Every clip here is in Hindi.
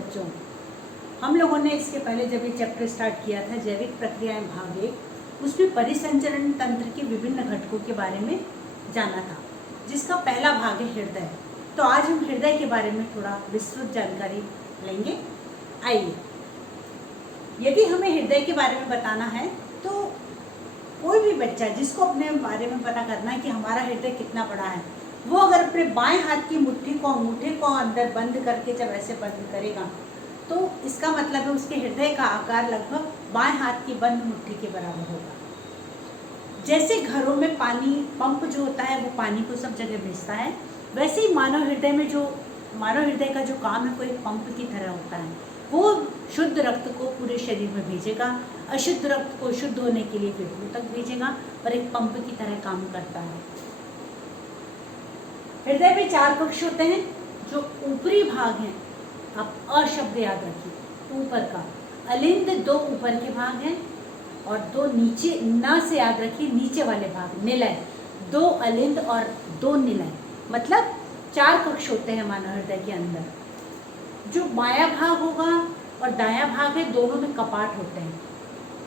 बच्चों, हम लोगों ने इसके पहले जब ये चैप्टर स्टार्ट किया था जैविक प्रक्रियाएं भाग 1, उसमें परिसंचरण तंत्र के विभिन्न घटकों के बारे में जाना था, जिसका पहला भाग है हृदय। तो आज हम हृदय के बारे में थोड़ा विस्तृत जानकारी लेंगे। आइए, यदि हमें हृदय के बारे में बताना है तो कोई भी बच्चा जिसको अपने बारे में पता करना है कि हमारा हृदय कितना बड़ा है, वो अगर अपने बाएं हाथ की मुट्ठी को, अंगूठे को अंदर बंद करके जब ऐसे बंद करेगा तो इसका मतलब है उसके हृदय का आकार लगभग बाएं हाथ की बंद मुट्ठी के बराबर होगा। जैसे घरों में पानी पंप जो होता है वो पानी को सब जगह भेजता है, वैसे ही मानव हृदय का जो काम है वो एक पंप की तरह होता है। वो शुद्ध रक्त को पूरे शरीर में भेजेगा, अशुद्ध रक्त को शुद्ध होने के लिए फेफड़ों तक भेजेगा और एक पंप की तरह काम करता है। हृदय में 4 कक्ष होते हैं। जो ऊपरी भाग है, आप अ शब्द याद रखिए, ऊपर का अलिंद 2 ऊपर के भाग हैं और 2 नीचे, न से याद रखिए नीचे वाले भाग निलय, 2 अलिंद और 2 निलय, मतलब 4 कक्ष होते हैं मानव हृदय के अंदर। जो बायां भाग होगा और दायां भाग है, दोनों में कपाट होते हैं।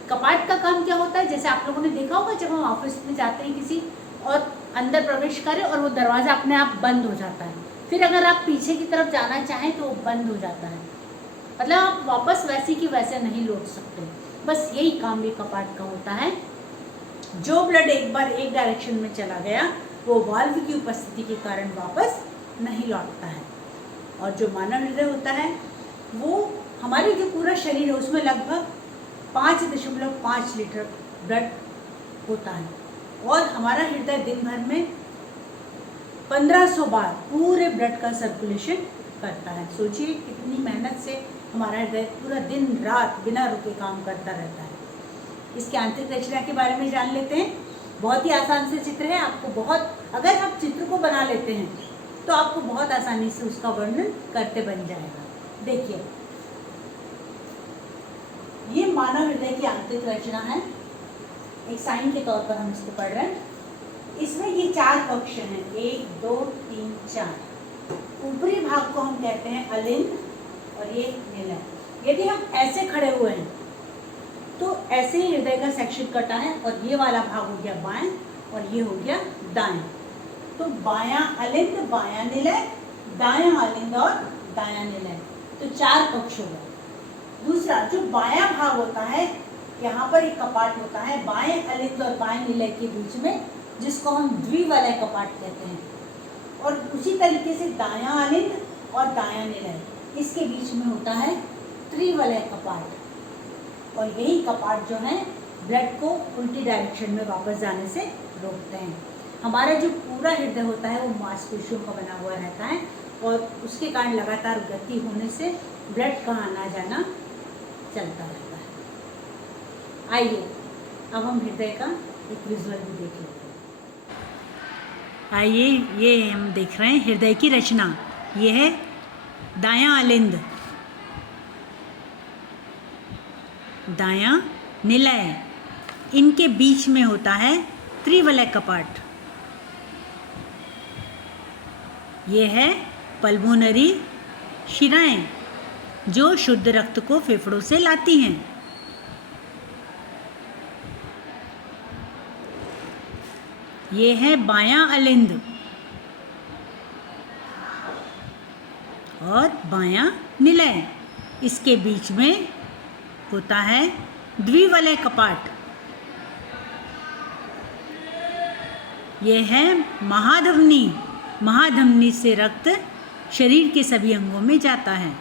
कपाट का काम क्या होता है, जैसे आप लोगों ने देखा होगा जब हम ऑफिस में जाते हैं किसी और अंदर प्रवेश करें और वो दरवाज़ा अपने आप बंद हो जाता है, फिर अगर आप पीछे की तरफ जाना चाहें तो वो बंद हो जाता है, मतलब आप वापस वैसे की वैसे नहीं लौट सकते। बस यही काम ये कपाट का होता है। जो ब्लड एक बार एक डायरेक्शन में चला गया वो वाल्व की उपस्थिति के कारण वापस नहीं लौटता है। और जो मानव हृदय होता है वो हमारे जो पूरा शरीर है उसमें लगभग 5.5 लीटर ब्लड होता है और हमारा हृदय दिन भर में 1500 बार पूरे ब्लड का सर्कुलेशन करता है। सोचिए कितनी मेहनत से हमारा हृदय पूरा दिन रात बिना रुके काम करता रहता है। इसके आंतरिक रचना के बारे में जान लेते हैं। बहुत ही आसान से चित्र है, आपको अगर आप चित्र को बना लेते हैं तो आपको बहुत आसानी से उसका वर्णन करते बन जाएगा। देखिए, ये मानव हृदय की आंतरिक रचना है, एक साइन के तौर पर हम इसको पढ़ रहे हैं। इसमें ये 4 कक्ष हैं, 1 2 3 4। ऊपरी भाग को हम कहते हैं अलिंद और ये निलय। यदि हम ऐसे खड़े हुए हैं तो ऐसे ही हृदय का सेक्शन कटा है और ये वाला भाग हो गया बाएं और ये हो गया दाएं। तो बायां अलिंद बायां निलय, दायां अलिंद और दायां निलय, तो 4 कक्ष हो गए। दूसरा जो बायां भाग होता है, यहाँ पर एक कपाट होता है बाएं अलिंद और बाएं निलय के बीच में, जिसको हम द्विवलय कपाट कहते हैं। और उसी तरीके से दायां अलिंद और दायां निलय, इसके बीच में होता है त्रिवलय कपाट। और यही कपाट जो है ब्लड को उल्टी डायरेक्शन में वापस जाने से रोकते हैं। हमारा जो पूरा हृदय होता है वो मांसपेशियों का बना हुआ रहता है और उसके कारण लगातार गति होने से ब्लड का आना जाना चलता रहता है। आइए अब हम हृदय का एक विजुअल भी देख लेते हैं। आइए, ये हम देख रहे हैं हृदय की रचना। ये है दायां अलिंद, दायां निलय, इनके बीच में होता है त्रिवलय कपाट। ये है पल्मोनरी शिराएं जो शुद्ध रक्त को फेफड़ों से लाती हैं। ये है बायां अलिंद और बायां निलय, इसके बीच में होता है द्विवलय कपाट। ये है महाधमनी, महाधमनी से रक्त शरीर के सभी अंगों में जाता है।